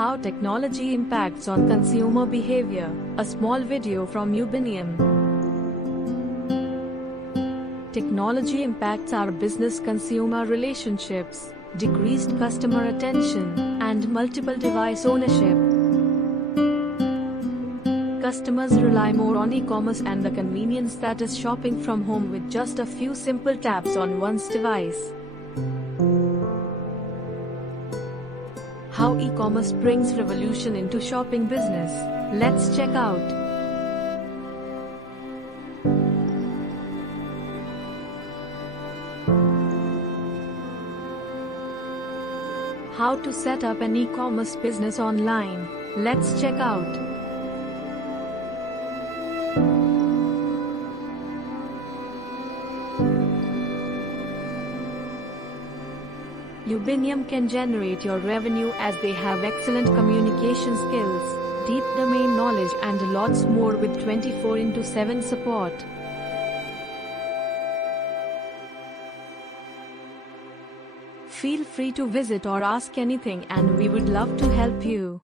How technology impacts on consumer behavior, a small video from Ubinium. Technology impacts our business-consumer relationships, decreased customer attention, and multiple device ownership. Customers rely more on e-commerce and the convenience that is shopping from home with just a few simple taps on one's device. How e-commerce brings revolution into shopping business. Let's check out. How to set up an e-commerce business online. Let's check out. Ubinium can generate your revenue as they have excellent communication skills, deep domain knowledge and lots more with 24/7 support. Feel free to visit or ask anything and we would love to help you.